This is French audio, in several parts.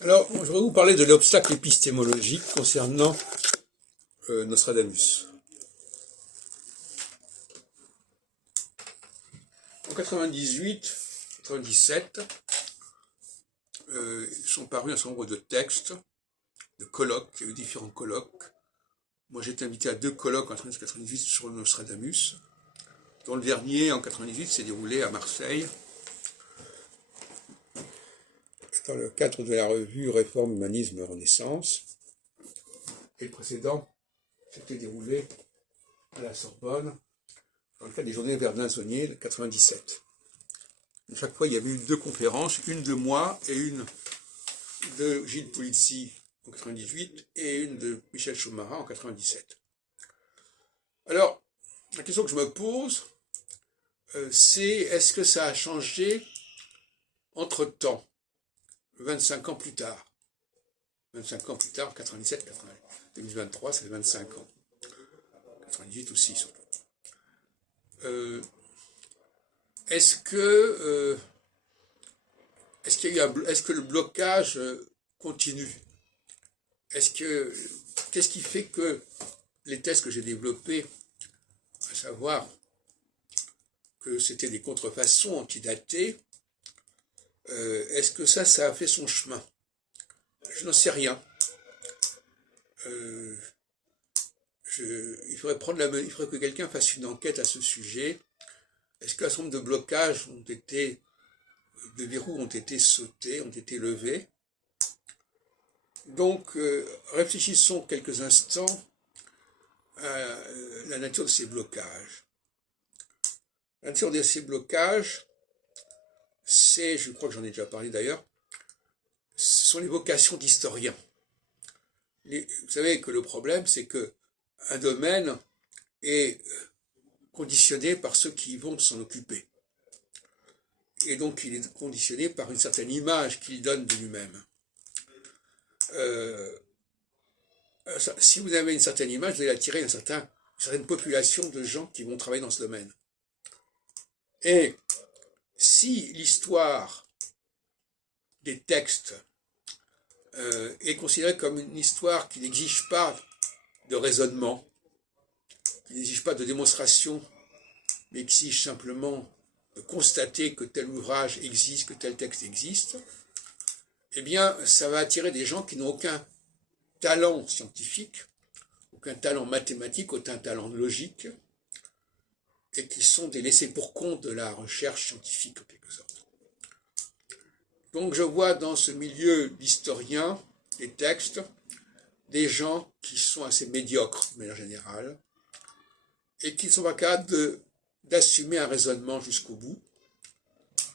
Alors, je voudrais vous parler de l'obstacle épistémologique concernant Nostradamus. En 98, 97, sont parus un certain nombre de textes, de colloques, il y a eu différents colloques. Moi, j'ai été invité à 2 colloques en 1998 sur Nostradamus, dont le dernier, en 98, s'est déroulé à Marseille, dans le cadre de la revue Réforme, Humanisme, Renaissance. Et le précédent s'était déroulé à la Sorbonne, dans le cadre des Journées Verdun-Saunier de 97. À chaque fois, il y avait eu 2 conférences, une de moi et une de Gilles Polizzi en 98 et une de Michel Choumara en 97. Alors, la question que je me pose, c'est est-ce que ça a changé entre-temps, 25 ans plus tard? 25 ans plus tard, 97, 80, 2023, ça fait 25 ans. 98 aussi, surtout. Est-ce que le blocage continue? Qu'est-ce qui fait que les thèses que j'ai développées, à savoir que c'était des contrefaçons antidatées, est-ce que ça a fait son chemin? Je n'en sais rien. Il faudrait que quelqu'un fasse une enquête à ce sujet. Est-ce qu'un certain nombre de blocages de verrous ont été sautés, ont été levés? Donc, réfléchissons quelques instants à la nature de ces blocages. La nature de ces blocages, je crois que j'en ai déjà parlé d'ailleurs, ce sont les vocations d'historiens. Vous savez que le problème, c'est que un domaine est conditionné par ceux qui vont s'en occuper. Et donc, il est conditionné par une certaine image qu'il donne de lui-même. Si vous avez une certaine image, vous allez attirer une certaine population de gens qui vont travailler dans ce domaine. Et si l'histoire des textes est considérée comme une histoire qui n'exige pas de raisonnement, qui n'exige pas de démonstration, mais qui exige simplement de constater que tel ouvrage existe, que tel texte existe, eh bien, ça va attirer des gens qui n'ont aucun talent scientifique, aucun talent mathématique, aucun talent logique, et qui sont des laissés-pour-compte de la recherche scientifique, en quelque sorte. Donc je vois dans ce milieu d'historiens, des textes, des gens qui sont assez médiocres, de manière générale, et qui ne sont pas capables d'assumer un raisonnement jusqu'au bout,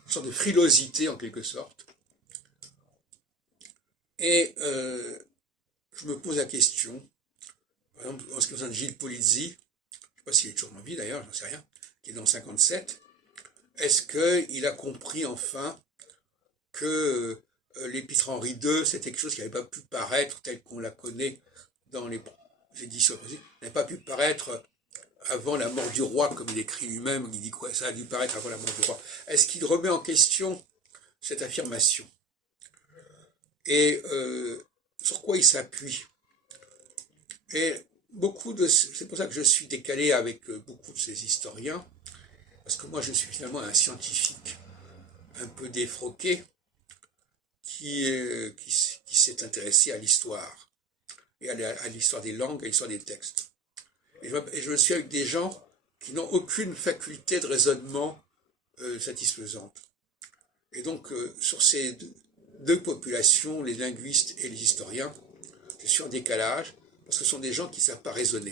une sorte de frilosité, en quelque sorte. Et je me pose la question, par exemple, en ce qui concerne Gilles Polizzi, je ne sais pas s'il est toujours en vie d'ailleurs, j'en sais rien, qui est dans 57, est-ce qu'il a compris enfin que l'épître Henri II, c'était quelque chose qui n'avait pas pu paraître tel qu'on la connaît dans les éditions précises, n'avait pas pu paraître avant la mort du roi, comme il écrit lui-même, il dit quoi, ça a dû paraître avant la mort du roi. Est-ce qu'il remet en question cette affirmation? Et sur quoi il s'appuie? Et c'est pour ça que je suis décalé avec beaucoup de ces historiens, parce que moi je suis finalement un scientifique un peu défroqué qui s'est intéressé à l'histoire, et à l'histoire des langues, à l'histoire des textes. Et je me suis avec des gens qui n'ont aucune faculté de raisonnement satisfaisante. Et donc, sur ces deux populations, les linguistes et les historiens, je suis en décalage, parce que ce sont des gens qui ne savent pas raisonner.